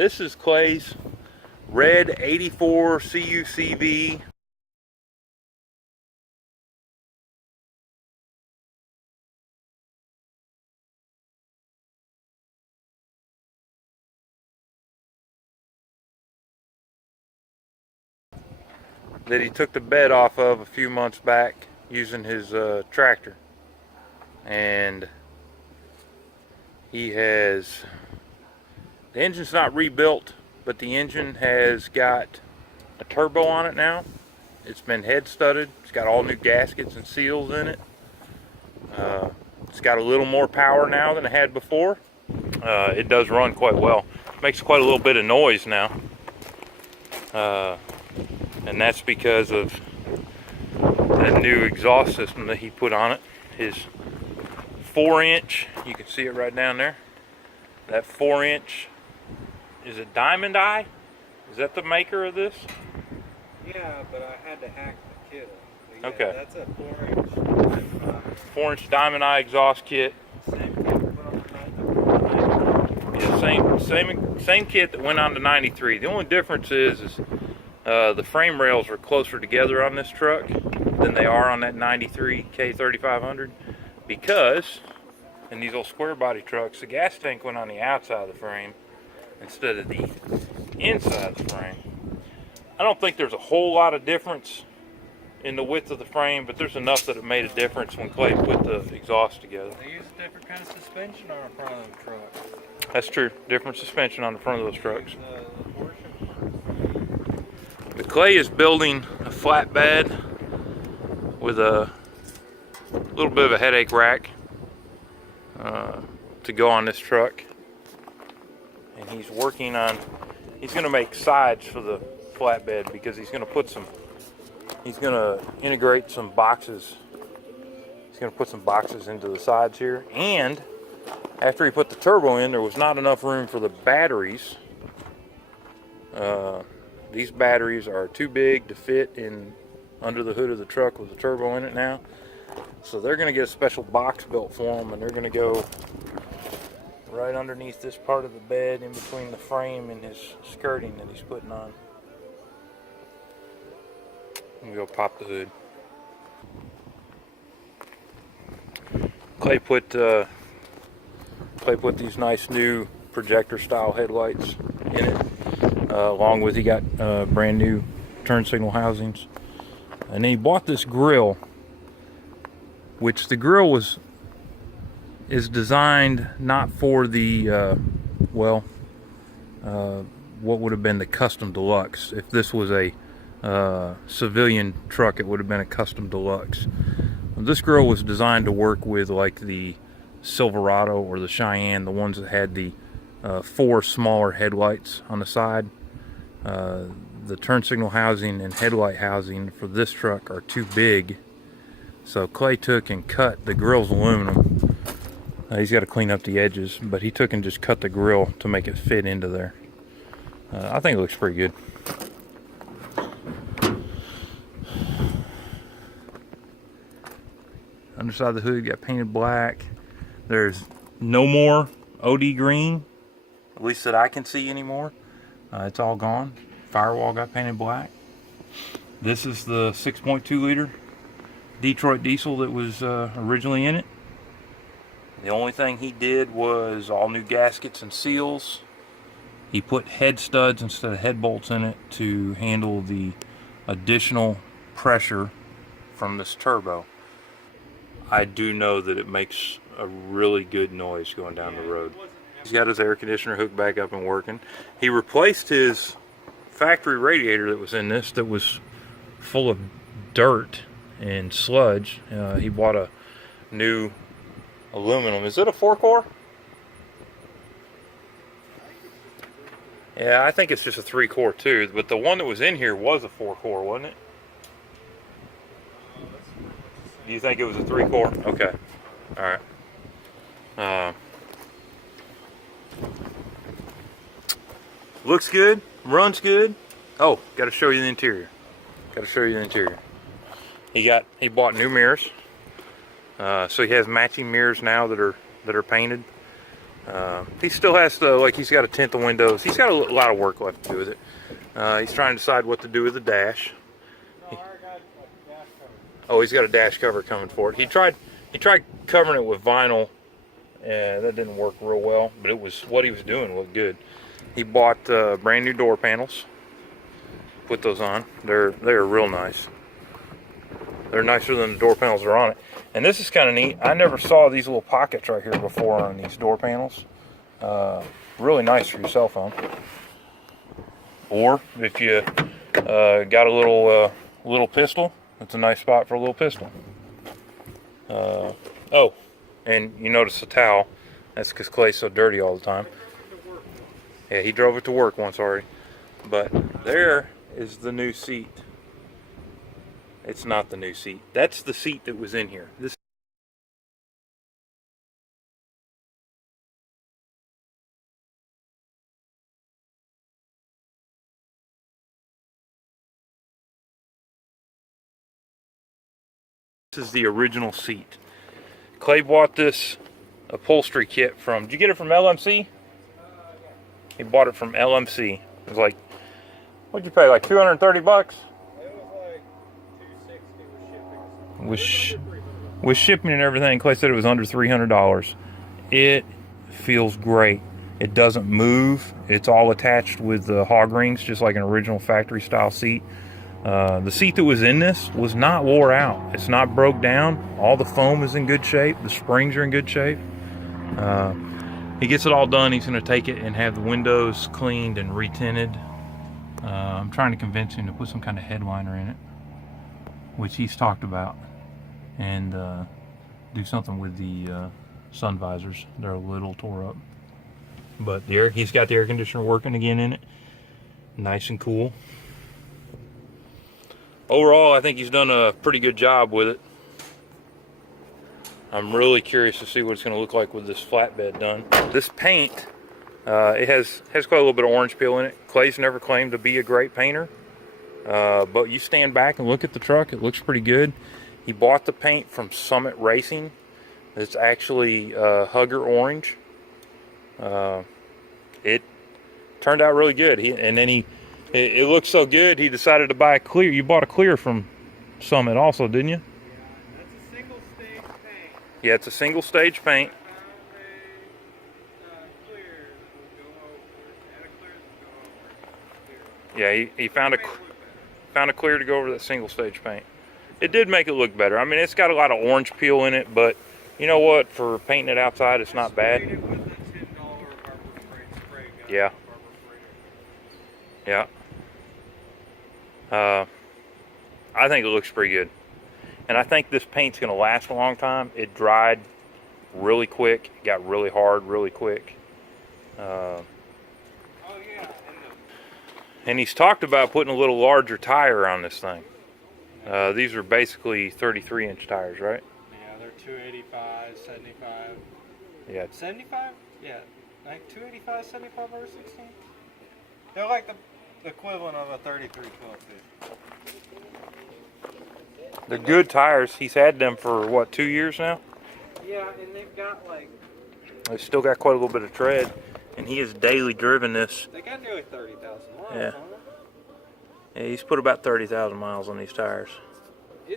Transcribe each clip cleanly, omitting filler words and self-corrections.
This is Clay's red 84 CUCV. That he took the bed off of a few months back using his tractor. And he has, the engine's not rebuilt, but the engine has got a turbo on it now. It's been head studded. It's got all new gaskets and seals in it. It's got a little more power now than it had before. It does run quite well. Makes quite a little bit of noise now. And that's because of that new exhaust system that he put on it. His 4-inch, you can see it right down there. That 4-inch, is it Diamond Eye? Is that the maker of this? Yeah, but I had to hack the kit up. Yeah, okay. That's a 4-inch Diamond Eye. 4-inch Diamond Eye exhaust kit. Same kit we put on the 93. Yeah, same kit that went on to 93. The only difference is the frame rails are closer together on this truck than they are on that 93 K3500, because in these old square body trucks, the gas tank went on the outside of the frame instead of the inside of the frame. I don't think there's a whole lot of difference in the width of the frame, but there's enough that it made a difference when Clay put the exhaust together. They use a different kind of suspension on the front of the truck. That's true. Different suspension on the front of those trucks. But Clay is building a flatbed with a little bit of a headache rack to go on this truck. And he's working on, he's going to make sides for the flatbed because he's going to put some, he's going to integrate some boxes. He's going to put some boxes into the sides here. And after he put the turbo in, there was not enough room for the batteries. These batteries are too big to fit in under the hood of the truck with the turbo in it now. So they're going to get a special box built for them, and they're going to go right underneath this part of the bed in between the frame and his skirting that he's putting on. And go pop the hood. Clay put these nice new projector style headlights in it. Along with, he got brand new turn signal housings, and then he bought this grill, which the grill is designed not for the what would have been the custom deluxe. If this was a civilian truck, it would have been a custom deluxe. This grill was designed to work with like the Silverado or the Cheyenne, the ones that had the 4 smaller headlights on the side. The turn signal housing and headlight housing for this truck are too big, so Clay took and cut the grill's aluminum. He's got to clean up the edges, but he took and just cut the grill to make it fit into there. I think it looks pretty good. Underside of the hood got painted black. There's no more OD green, at least that I can see anymore. It's all gone. Firewall got painted black. This is the 6.2 liter Detroit diesel that was originally in it. The only thing he did was all new gaskets and seals. He put head studs instead of head bolts in it to handle the additional pressure from this turbo. I do know that it makes a really good noise going down the road. He's got his air conditioner hooked back up and working. He replaced his factory radiator that was in this, that was full of dirt and sludge. He bought a new aluminum. Is it a 4-core? Yeah, I think it's just a 3-core too, but the one that was in here was a 4-core, wasn't it? Do you think it was a 3-core? Okay. Alright. Looks good, runs good. Oh, got to show you the interior. He bought new mirrors. So he has matching mirrors now that are painted. He still has to, like, he's got a tint the windows. He's got a lot of work left to do with it. He's trying to decide what to do with the dash. No, I got a dash cover. Oh, he's got a dash cover coming for it. He tried covering it with vinyl, and that didn't work real well. But it was what he was doing looked good. He bought brand new door panels. Put those on. They're real nice. They're nicer than the door panels that are on it. And this is kind of neat. I never saw these little pockets right here before on these door panels. Really nice for your cell phone. Or if you got a little pistol, it's a nice spot for a little pistol. Oh, and you notice the towel. That's because Clay's so dirty all the time. Yeah, he drove it to work once already. But there is the new seat. It's not the new seat. That's the seat that was in here. This is the original seat. Clay bought this upholstery kit from, did you get it from LMC? He bought it from LMC. It was like, what'd you pay, like 230 bucks? It was like 260 with shipping. With shipping and everything, Clay said it was under $300. It feels great. It doesn't move. It's all attached with the hog rings, just like an original factory style seat. The seat that was in this was not wore out. It's not broke down. All the foam is in good shape. The springs are in good shape. He gets it all done. He's going to take it and have the windows cleaned and retinted. I'm trying to convince him to put some kind of headliner in it, which he's talked about, and do something with the sun visors. They're a little tore up, but he's got the air conditioner working again in it, nice and cool. Overall, I think he's done a pretty good job with it. I'm really curious to see what it's going to look like with this flatbed done. This paint, it has quite a little bit of orange peel in it. Clay's never claimed to be a great painter, but you stand back and look at the truck, it looks pretty good. He bought the paint from Summit Racing. It's actually Hugger Orange. It turned out really good. It looked so good, he decided to buy a clear. You bought a clear from Summit also, didn't you? Yeah, that's a single stage paint. Yeah, it's a single stage paint. Yeah, he found a clear to go over that single stage paint. It did make it look better. I mean, it's got a lot of orange peel in it, but you know what? For painting it outside, it's not bad. Yeah. Yeah. I think it looks pretty good. And I think this paint's going to last a long time. It dried really quick. It got really hard really quick. Oh yeah. And he's talked about putting a little larger tire on this thing. These are basically 33-inch tires, right? Yeah, they're 285, 75. Yeah. 75? Yeah, like 285, 75 or 16. They're like the equivalent of a 33 12. They're good tires. He's had them for, what, 2 years now? Yeah, and they've got like... They've still got quite a little bit of tread. And he has daily driven this. They got nearly 30,000 miles Yeah. on them. Yeah, he's put about 30,000 miles on these tires.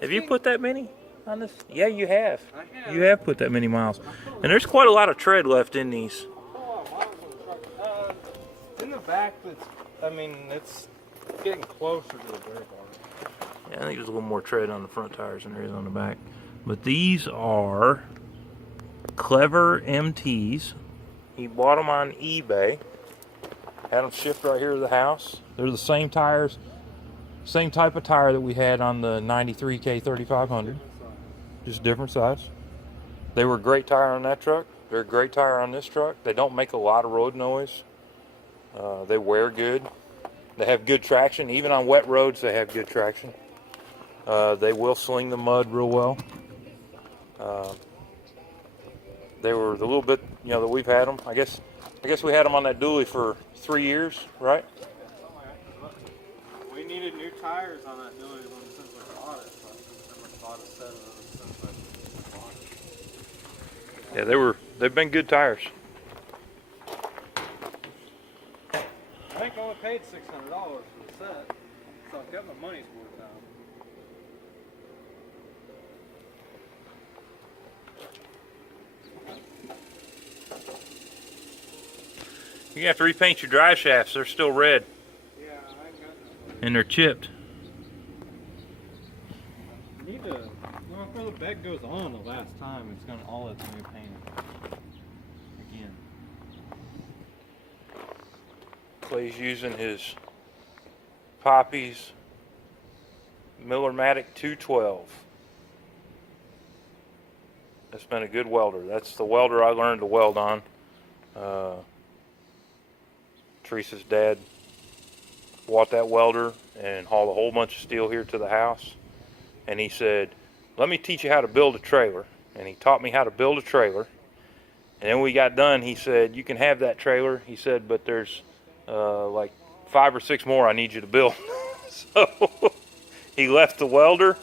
Have you put that many on this? Yeah, you have. I have. You have put that many miles. And there's quite a lot of tread left in these. In the back, it's getting closer to the dirt bar. Yeah, I think there's a little more tread on the front tires than there is on the back. But these are Clever MTs. He bought them on eBay. Had them shipped right here to the house. They're the same tires, same type of tire that we had on the 93K 3500. Just different size. They were a great tire on that truck. They're a great tire on this truck. They don't make a lot of road noise. They wear good. They have good traction. Even on wet roads, they have good traction. They will sling the mud real well. They were the little bit, that we've had them. I guess we had them on that dually for 3 years, right? We needed new tires on that dually since we bought it. But we bought a set of those since we bought it. Yeah, they've been good tires. paid $600 for the set, so I got my money's worth out. You have to repaint your drive shafts. They're still red. Yeah, I ain't got no. And they're chipped. Need to, well, before the bed goes on the last time, it's gonna, all it's gonna be painted again. Clay's using his Poppy's Millermatic 212. That's been a good welder. That's the welder I learned to weld on. Teresa's dad bought that welder and hauled a whole bunch of steel here to the house. And he said, let me teach you how to build a trailer. And he taught me how to build a trailer. And then when we got done, he said, you can have that trailer. He said, but there's like 5 or 6 more I need you to build. So he left the welder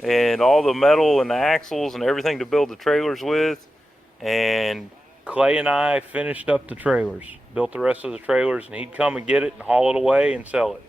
and all the metal and the axles and everything to build the trailers with. And Clay and I finished up the trailers, built the rest of the trailers, and he'd come and get it and haul it away and sell it.